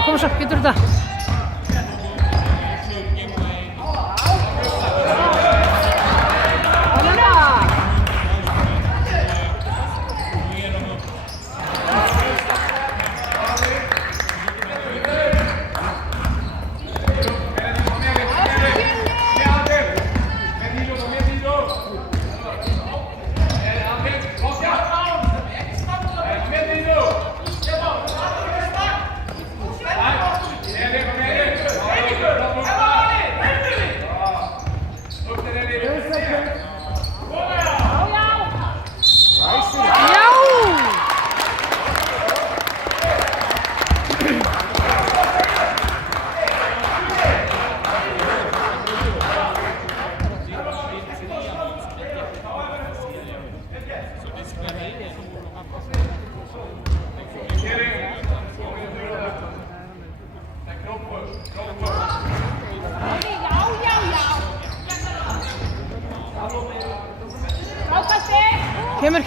Koma svo, getur þetta?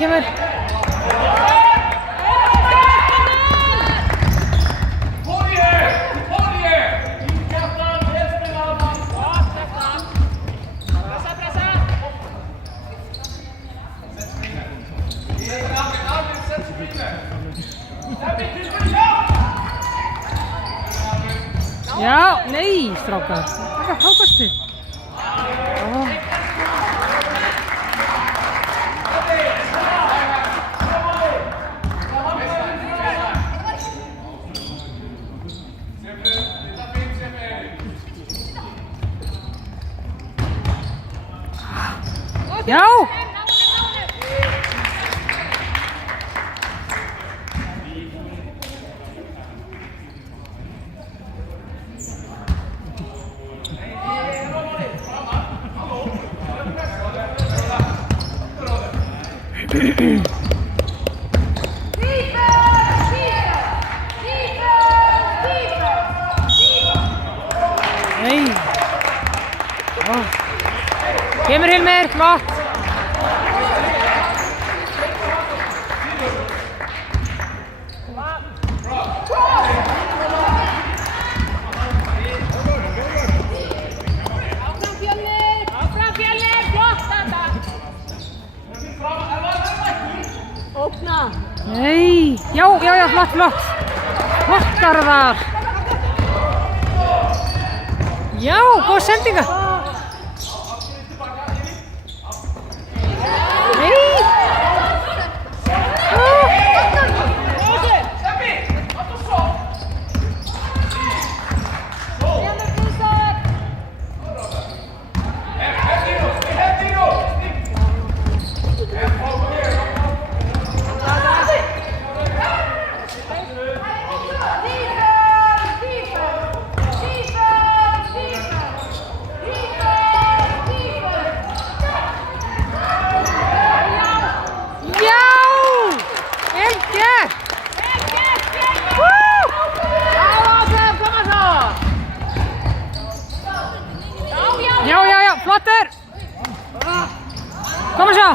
Kemur. Já, nei, strákar. Það er frábært. Já! Nei! Kemur Hilmir, flott! Áfram Fjölnir, flott þetta! Ókna! Nei! Já, flott! Flott Garðar! Já, góð sendinga! Já, flottur! Koma svo!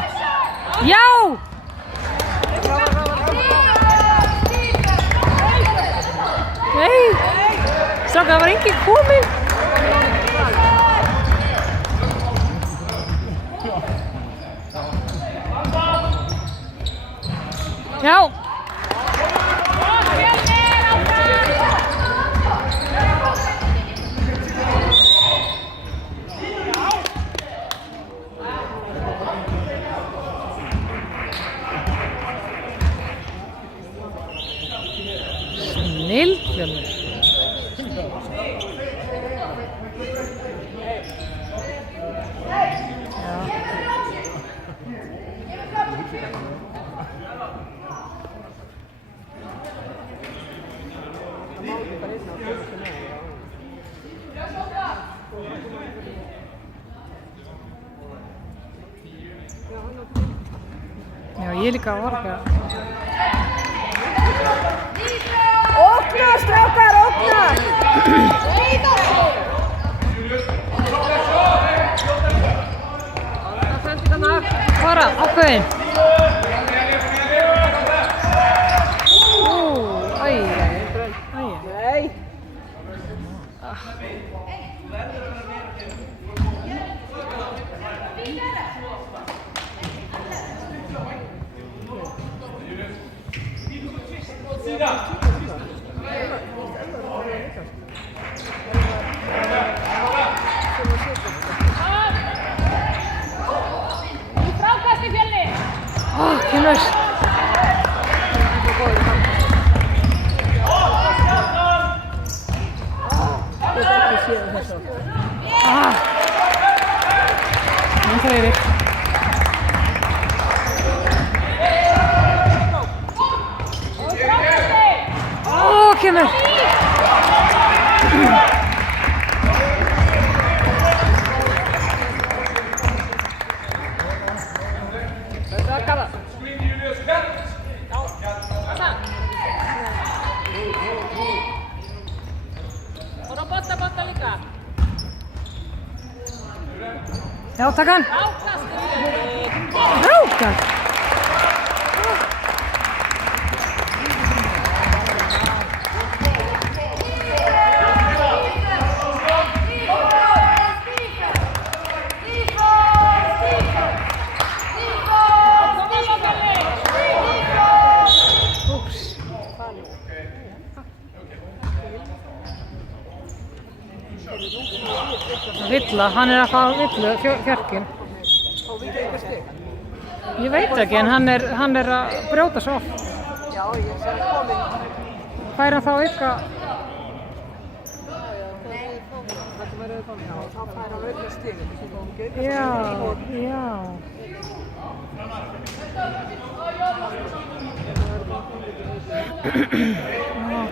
Já! Nei! Strákar, það var enginn kominn! Já! Snill, Fjölnir. Já, ég líka að orga. Fara, ákveðin. Nei. Frákast í Fjölni. Kemur. Nú fyrir yfir. Kemur. Botta líka. Já, takk hann. Rákast. Villa, hann að fá villu, Fjörkin. Ég veit ekki, en hann að brjóta svo oft. Já, ég sé komin. Fær hann þá eitthvað? Þetta verður komin, já, þá fær hann auðvitað stig. Já.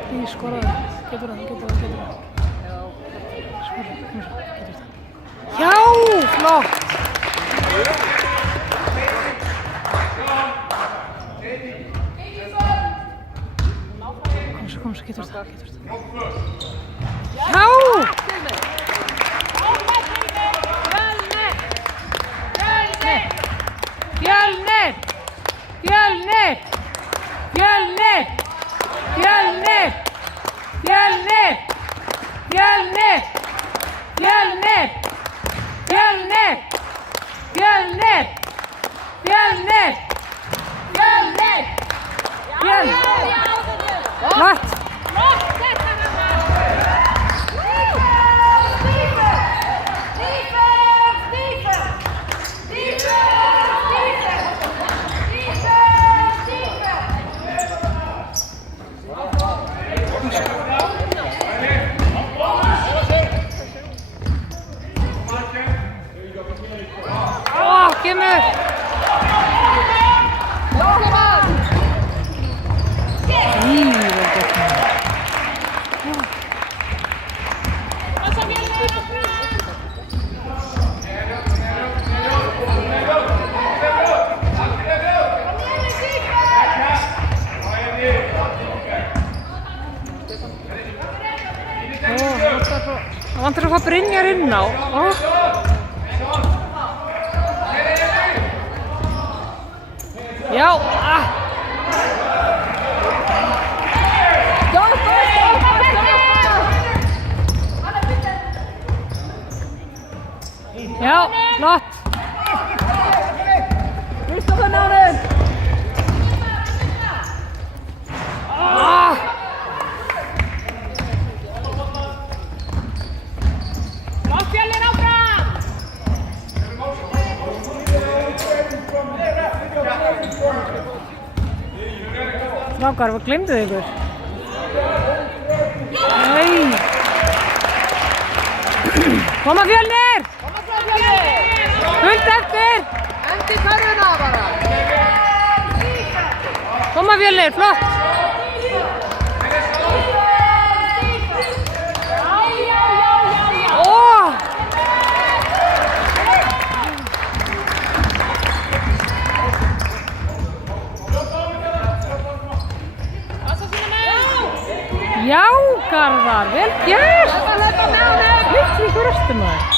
Því skoraði. Getur hann. Já, flott! Kom svo, getur það. Já! Kemur! Það vantar að fá Brynjar inn á. Já! Já, flott! Kristoffer Nánen! Fjölnir áfram! Strákar, hvað gleymduð ykkur? Nei! Koma Fjölnir! Fullt eftir! Endi körfuna bara! Koma Fjölnir, flott! Já! Garðar, vel gert! Hlaupa með honum! Vitri ykkur restum maður.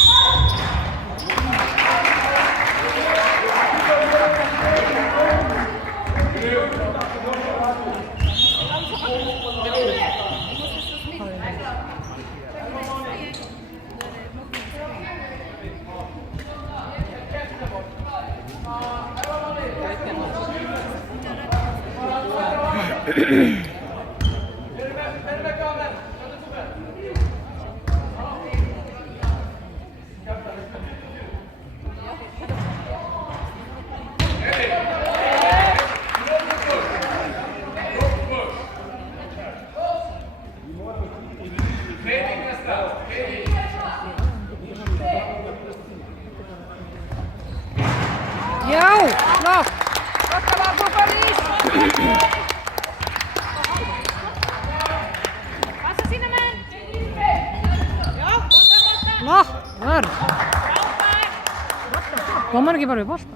Já, flott! Þetta var þú París! Passa sína menn! Já, Flott, vörð. Kom hann ekki bara við bolta?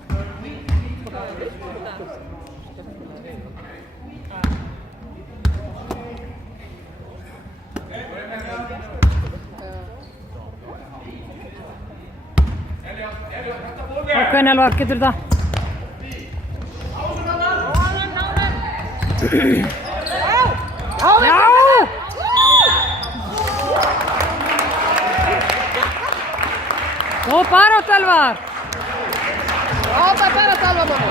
Ákveðin Elvar, getur þetta? Já! Góð barátt Elvar! Já, það er að tala um hann.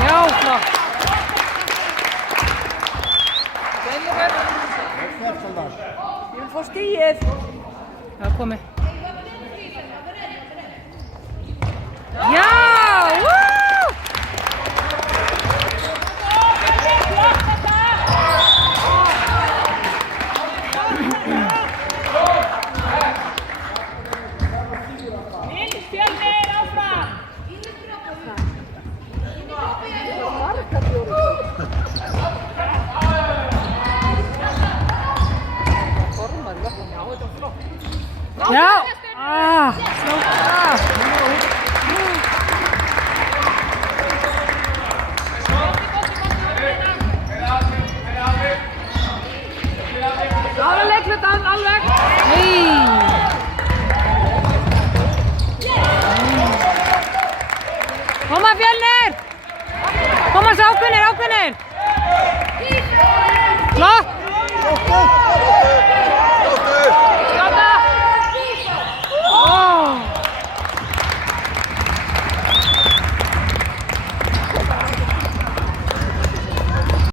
Já, flott! Ég vil fá stíið. Það komi. Já! Woo! Já! Slátt! Alveg leiklut alveg. Hei!